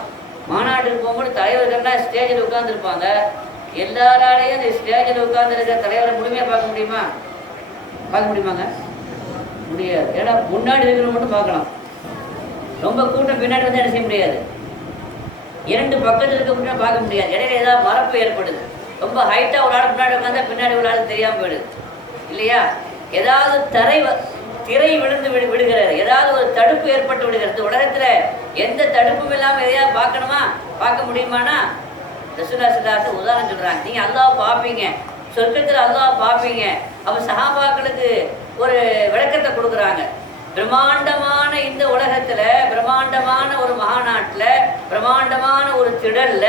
மாநாட்டுக்கு போகும்போது தலைவர்கள்லாம் ஸ்டேஜில் உட்காந்துருப்பாங்க. எல்லாராலையும் அந்த ஸ்டேஜில் உட்கார்ந்து இருக்கிற தலைவரை முழுமையாக பார்க்க முடியுமா? பார்க்க முடியுமாங்க? முடியாது. ஏன்னா முன்னாடி இருக்கிறவங்க மட்டும் பார்க்கலாம். ரொம்ப கூட்டம் பின்னாடி வந்து என்ன செய்ய முடியாது, 2 பக்கத்தில் இருக்க முன்னாடி பார்க்க முடியாது. இடையில ஏதாவது மறப்பு ஏற்படுது. ரொம்ப ஹைட்டாக ஒரு ஆள் முன்னாடி உட்காந்தா பின்னாடி ஒரு ஆள் தெரியாமல் போயிடுது இல்லையா? ஏதாவது திரை விழுந்து விடுகிறது, ஏதாவது ஒரு தடுப்பு ஏற்பட்டு விடுகிறது. உலகத்துல எந்த தடுப்பும் இல்லாமல் எதையாவது பார்க்கணுமா, பார்க்க முடியுமானா ரசூலுல்லாஹி ஸல்லல்லாஹு அலைஹி வஸல்லம் உதாரணம் சொல்றாங்க. நீங்க அல்லாஹ் பார்ப்பீங்க, சொர்க்கத்தில் அல்லாஹ் பார்ப்பீங்க. அப்ப சஹாபாக்களுக்கு ஒரு விளக்கத்தை கொடுக்குறாங்க. பிரம்மாண்டமான இந்த உலகத்துல, பிரம்மாண்டமான ஒரு மகாநாட்டுல, பிரம்மாண்டமான ஒரு திடல்ல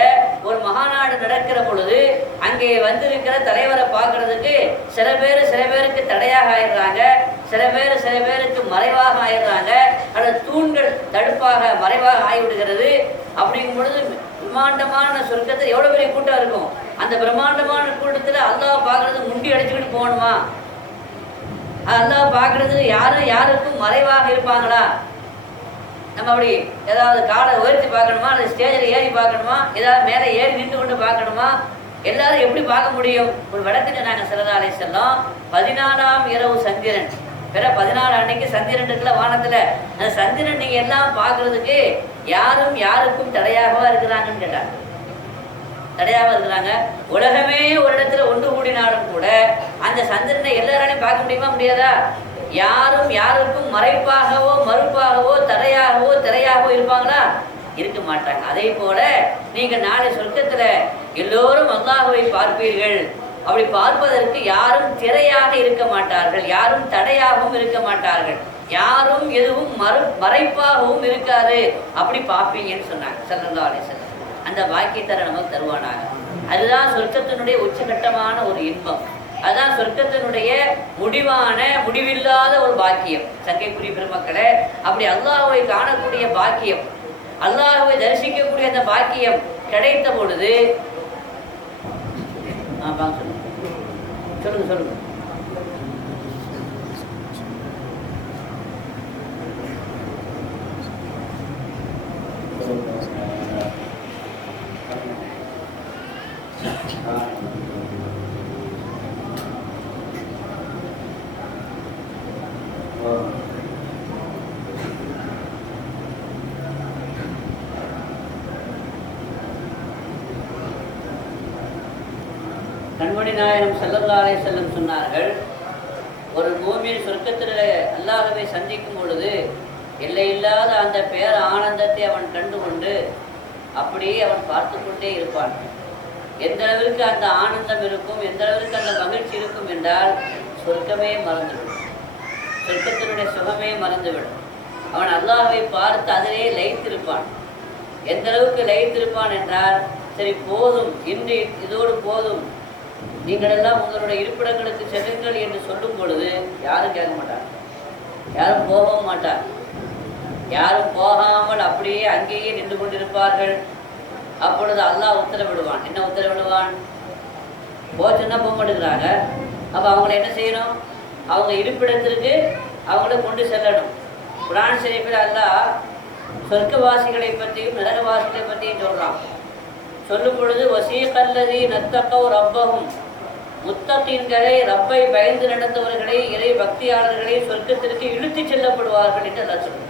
ஒரு மகாநாடு நடக்கிற பொழுது அங்கே வந்திருக்கிற தலைவரை பார்க்கறதுக்கு சில பேருக்கு தடையாக ஆயிடுறாங்க, சில பேருக்கு மறைவாக ஆயிடுறாங்க, அல்லது தூண்கள் தடுப்பாக மறைவாக ஆகிவிடுகிறது. அப்படிங்கும் பொழுது பிரம்மாண்டமான சொர்க்கத்தில் எவ்வளவு பெரிய கூட்டம் இருக்கும். அந்த பிரம்மாண்டமான கூட்டத்துல அல்லாஹ் பார்க்கறது முண்டி அடிச்சுக்கிட்டு போகணுமா? அல்லாஹ் பார்க்கறதுக்கு யாருக்கும் மறைவாக இருப்பாங்களா? நம்ம அப்படி ஏதாவது காலை உயர்த்தி பார்க்கணுமா, அல்லது ஸ்டேஜில் ஏறி பார்க்கணுமா, ஏதாவது மேலே ஏறி நின்று கொண்டு பார்க்கணுமா? எல்லாரும் எப்படி பார்க்க முடியும்? ஒரு விளக்கத்தை நாங்கள் ஸல்லல்லாஹு அலைஹி வஸல்லம் 14ஆம் இரவு சந்திரன், பிற 14 அன்னைக்கு சந்திரன் இருக்குல்ல வானத்துல, அந்த சந்திரன் நீங்க எல்லாம் பார்க்கறதுக்கு யாருக்கும் தடையாகவா இருக்கிறாங்கன்னு கேட்டாங்க. தடையாக இருக்கிறாங்க. உலகமே ஒரு இடத்துல ஒன்று கூடினாலும் கூட அந்த சந்திரனை எல்லாராலையும் பார்க்க முடியுமா, முடியாதா? யாருக்கும் மறைப்பாகவோ மறுப்பாகவோ திரையாகவோ இருப்பாங்களா? இருக்க மாட்டாங்க. அதே போல நீங்க நாளை சொர்க்கத்துல எல்லோரும் அல்லாஹ்வை பார்ப்பீர்கள். அப்படி பார்ப்பதற்கு யாரும் திரையாக இருக்க மாட்டார்கள், யாரும் தடையாகவும் இருக்க மாட்டார்கள், யாரும் எதுவும் மறைப்பாகவும் இருக்காது. அப்படி பார்ப்பீங்கன்னு சொன்னாங்க ஸல்லல்லாஹு அலைஹி வஸல்லம். அந்த பாக்கியத்தை நமக்கு தருவானாக. அதுதான் சொர்க்கத்தினுடைய உச்சகட்டமான ஒரு இன்பம். அதுதான் சொர்க்கத்தினுடைய முடிவில்லாத ஒரு பாக்கியம். சங்கைக்குரிய பெருமக்களே, அப்படி அல்லாஹ்வை காணக்கூடிய பாக்கியம், அல்லாஹ்வை தரிசிக்கக்கூடிய அந்த பாக்கியம் கிடைத்த பொழுது சொல்லுங்க. கண்மணி நாயகம் ஸல்லல்லாஹு அலைஹி வஸல்லம் சொன்னார்கள், ஒரு மூமின் சொர்க்கத்தில் அல்லாஹ்வை சந்திக்கும் பொழுது எல்லையில்லாத அந்த பேர் ஆனந்தத்தை அவன் கண்டுகொண்டு அப்படியே அவன் பார்த்து கொண்டே இருப்பான். எந்த அளவிற்கு அந்த ஆனந்தம் இருக்கும், எந்த அளவிற்கு அந்த மகிழ்ச்சி இருக்கும் என்றால் சொர்க்கமே மறந்துவிடும், சொர்க்கத்தினுடைய சுகமே மறந்துவிடும். அவன் அல்லாஹ்வை பார்த்து அதிலே லயித்திருப்பான். எந்த அளவுக்கு லயித்திருப்பான் என்றால், சரி போதும், இன்று இதோடு போதும், நீங்களெல்லாம் உங்களுடைய இருப்பிடங்களுக்கு செல்லுங்கள் என்று சொல்லும் பொழுது யாரும் கேட்க மாட்டார், யாரும் போகவும் மாட்டார். யாரும் போகாமல் அப்படியே அங்கேயே நின்று கொண்டிருப்பார்கள். அப்பொழுது அல்லாஹ் உத்தரவிடுவான். என்ன உத்தரவிடுவான்? போச்சுன்னா போக மாட்டேங்கிறாங்க. அப்போ அவங்கள என்ன செய்யணும்? அவங்க இருப்பிடத்திற்கு அவங்கள கொண்டு செல்லணும். குர்ஆன் ஷரீஃபில் அல்லாஹ் சொர்க்கவாசிகளை பற்றியும் நரகவாசிகளை பற்றியும் சொல்கிறான். சொல்லும் பொழுது வசீகல்லதி நத்தக்கவ் ரப்பஹும், முத்தகீன்களை ரப்பை பயந்து நடந்தவர்களை இறை பக்தியாளர்களை சொர்க்கத்திற்கு இழுத்து செல்லப்படுவார்கள் என்று அல்லாஹ் சொல்றான்.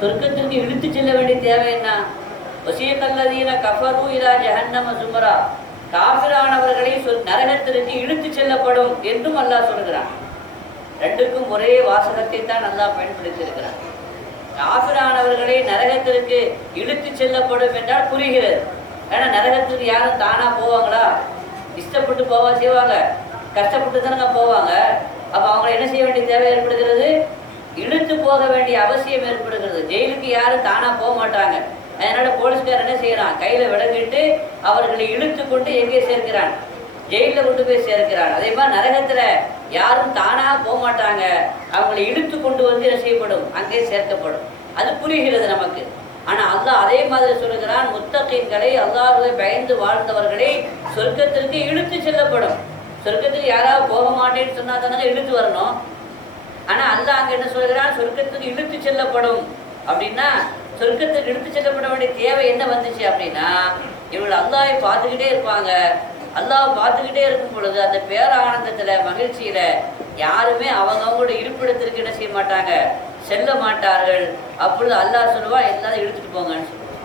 சொர்க்கத்திற்கு இழுத்து செல்ல வேண்டிய தேவை என்ன? வசீகல்லதீன கஃபரு இலா ஜஹன்னம சுமரா, காஃபிரானவர்களை நரகத்திற்கு இழுத்து செல்லப்படும் என்றும் அல்லாஹ் சொல்கிறான். ரெண்டுக்கும் ஒரே வாசகத்தை தான் அல்லாஹ் பயன்படுத்தியிருக்கிறான். காஃபிரானவர்களை நரகத்திற்கு இழுத்து செல்லப்படும் என்றால் புரிகிறது. ஏன்னா நரகத்திற்கு யாரும் தானா போவாங்களா? இஷ்டப்பட்டு செய்வாங்க, கஷ்டப்பட்டு தானங்க போவாங்க. அப்போ அவங்களை என்ன செய்ய வேண்டிய தேவை ஏற்படுகிறது? இழுத்து போக வேண்டிய அவசியம் ஏற்படுகிறது. ஜெயிலுக்கு யாரும் தானா போக மாட்டாங்க. அதனால போலீஸ்காரர் என்ன செய்யறான்? கையில விலங்கிட்டு அவர்களை இழுத்து கொண்டு எங்கே சேர்க்கிறான்? ஜெயிலில் கொண்டு போய் சேர்க்கிறான். அதே மாதிரி நரகத்துல யாரும் தானா போக மாட்டாங்க, அவங்களை இழுத்து கொண்டு வந்து என்ன செய்யப்படும்? அங்கே சேர்க்கப்படும். அது புரிகிறது நமக்கு. ஆனா அல்லாஹ் அதே மாதிரி சொல்லுகிறான், முத்தகீன்களை அல்லாஹ்வை பயந்து வாழ்ந்தவர்களை சொர்க்கத்திற்கு இழுத்து செல்லப்படும். சொர்க்கத்துக்கு யாராவது போக மாட்டேன்னு சொன்னா தானே இழுத்து வரணும். ஆனா அல்லாஹ் அங்க என்ன சொல்கிறான்? சொர்க்கத்துக்கு இழுத்து செல்லப்படும். அப்படின்னா சொர்க்கத்துக்கு இழுத்து செல்லப்பட வேண்டிய தேவை என்ன வந்துச்சு அப்படின்னா, இவங்க அல்லாஹ்வை பார்த்துக்கிட்டே இருப்பாங்க. அல்லாஹ் பார்த்துக்கிட்டே இருக்கும் பொழுது அந்த பேரானந்தத்துல மகிழ்ச்சியில யாருமே அவங்களோட இருப்பிடத்திற்கு என்ன செய்ய மாட்டாங்க, செல்ல மாட்டார்கள். அப்பொழுது அல்லாஹ் சொல்லுவா, எல்லாரும் இழுத்துட்டு போங்கன்னு சொல்லுவாங்க.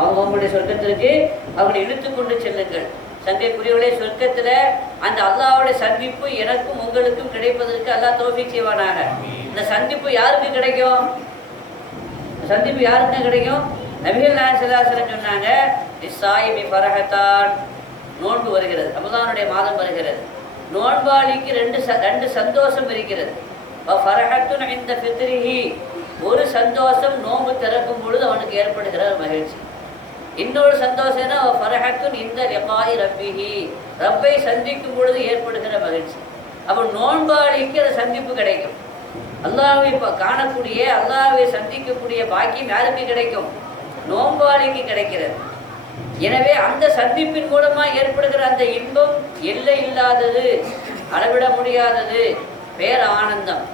அவங்களுடைய சொர்க்கத்திற்கு அவங்களை இழுத்து கொண்டு செல்லுங்கள். சங்கைக்குரியவர்களே, சொர்க்கத்துல அந்த அல்லாஹ்வுடைய சந்திப்பு எனக்கும் உங்களுக்கும் கிடைப்பதற்கு அல்லாஹ் தௌஃபீக் செய்வானாக. இந்த சந்திப்பு யாருக்கு கிடைக்கும்? சந்திப்பு யாருக்கு கிடைக்கும்? நபிகள் நாயகம் ஸல்லல்லாஹு அலைஹி வஸல்லம் சொன்னாங்க, இஸ்ஸாயிமி ஃபரஹத்தான், நோன்பு வருகிறது, ரமலானுடைய மாதம் வருகிறது, நோன்பாளிக்கு ரெண்டு சந்தோஷம் இருக்கிறது. ஃபரஹத்துன் இன்த ஃபித்ரிஹி, ஒரு சந்தோஷம் நோன்பு திறக்கும் பொழுது அவனுக்கு ஏற்படுகிற மகிழ்ச்சி. இன்னொரு சந்தோஷம்னா ஃபரஹத்துன் இந்த லிகாஇ ரப்பிஹி, ரப்பை சந்திக்கும் பொழுது ஏற்படுகிற மகிழ்ச்சி. அப்போ நோன்பாளிக்கு அந்த சந்திப்பு கிடைக்கும். அல்லாஹ்வை காணக்கூடிய, அல்லாஹ்வை சந்திக்கக்கூடிய பாக்கியம் யாருக்கு கிடைக்கும்? நோன்பாளிக்கு கிடைக்கிறது. எனவே அந்த சந்திப்பின் மூலமா ஏற்படுகிற அந்த இன்பம் எல்லை இல்லாதது, அளவிட முடியாதது, பேரானந்தம்.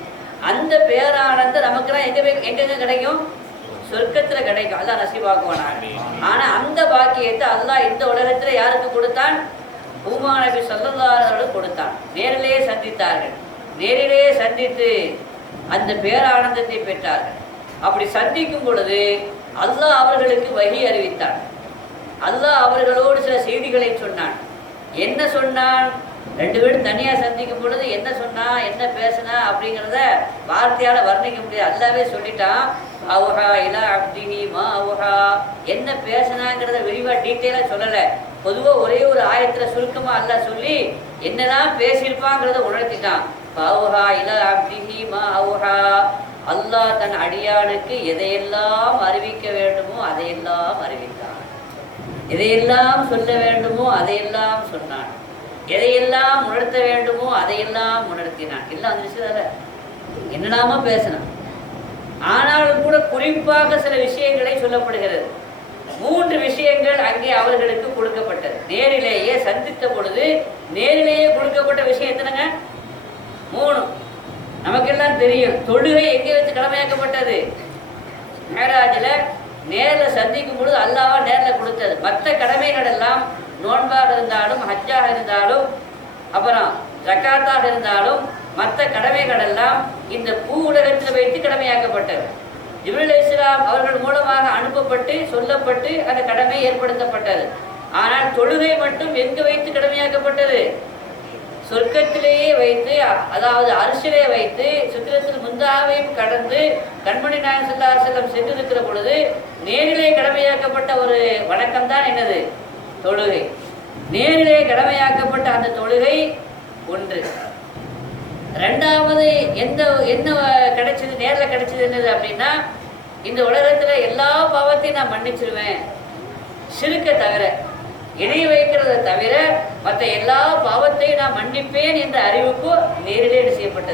அந்த பேரானந்தம் நமக்குலாம் எங்கெங்க கிடைக்கும்? சொர்க்கத்துல கிடைக்கும். அல்லாஹ் நசீபாக்குவானாக. ஆனா அந்த பாக்கியத்தை அல்லாஹ் இந்த உலகத்துல யாருக்கு கொடுத்தான்? உம்மா நபி ஸல்லல்லாஹு அலைஹி வஸல்லம் கொடுத்தான். நேரிலேயே சந்தித்தார்கள். நேரிலேயே சந்தித்து அந்த பேரானந்தத்தை பெற்றார்கள். அப்படி சந்திக்கும் பொழுது அல்லாஹ் அவர்களுக்கு வஹி அறிவித்தான். அல்லாஹ் அவர்களோடு சில செய்திகளை சொன்னான். என்ன சொன்னான்? ரெண்டு பேரும் தனியா சந்திக்கும் பொழுது என்ன சொன்னா, என்ன பேசினா அப்படிங்கிறத வார்த்தையால வர்ணிக்க முடியாது. அல்லாவே சொல்லிட்டான், அவுஹா இலா அப்திஹி மா அவுஹா, என்ன பேசினாங்கிறத விரிவா டீட்டெயிலா சொல்லல. பொதுவா ஒரே ஒரு ஆயத்துல சுருக்கமா அல்லாஹ் சொல்லி என்னதான் பேசியிருப்பாங்கிறத உணர்த்திட்டான். அவுஹா இலா அப்திஹி மா அவுஹா, அல்லாஹ் தன் அடியானுக்கு எதையெல்லாம் அறிவிக்க வேண்டுமோ அதையெல்லாம் அறிவித்தான். எதையெல்லாம் சொல்ல வேண்டுமோ அதையெல்லாம் சொன்னான். எதையெல்லாம் உணர்த்த வேண்டுமோ அதையெல்லாம் உணர்த்தினான். எல்லாம் அந்த விஷயத்தால என்னெல்லாமோ பேசினான். ஆனாலும் கூட குறிப்பாக சில விஷயங்களை சொல்லப்படுகிறது. 3 விஷயங்கள் அங்கே அவர்களுக்கு கொடுக்கப்பட்டது. நேரிலேயே சந்தித்த பொழுது நேரிலேயே கொடுக்கப்பட்ட விஷயம் எத்தனைங்க? 3. நமக்கெல்லாம் தெரியும். தொழுகை எங்கே வச்சு கடமையாக்கப்பட்டது? மேராஜில் நேரில் சந்திக்கும் பொழுது அல்லாஹ்வா நேரில் கொடுத்தது. மற்ற கடமைகள் எல்லாம் நோன்பாக இருந்தாலும், ஹஜ்ஜாக இருந்தாலும், அப்புறம் ஜக்காத்தாக இருந்தாலும், மற்ற கடமைகள் எல்லாம் இந்த பூ உலகத்தில் வைத்து கடமையாக்கப்பட்டது. ஜிப்ரீல் அலைஹிஸ்ஸலாம் அவர்கள் மூலமாக அனுப்பப்பட்டு சொல்லப்பட்டு அந்த கடமை ஏற்படுத்தப்பட்டது. ஆனால் தொழுகை மட்டும் எங்கு வைத்து கடமையாக்கப்பட்டது? சொர்க்கத்திலேயே வைத்து, அதாவது அரிசிலே வைத்து சித்திரத்தில் முந்தாவையும் கடந்து கண்மணி நாயகம் ஸல்லல்லாஹு அலைஹி வஸல்லம் சென்றிருக்கிற பொழுது நேரிலே கடமையாக்கப்பட்ட ஒரு வணக்கம் தான் என்னது? தொழுகை. நேரிலே கடமையாக்கப்பட்ட அந்த தொழுகை ஒன்று. ரெண்டாவது என்ன கிடைச்சது? நேரில் கிடைச்சது என்னது அப்படின்னா, இந்த உலகத்துல எல்லா பாவத்தையும் நான் மன்னிச்சிருவேன், சிறுக்க தவிர, இணை வைக்கிறத தவிர மற்ற எல்லா பாவத்தையும் நான் மன்னிப்பேன் என்ற அறிவிப்பு நேரிலே செய்யப்பட்டது.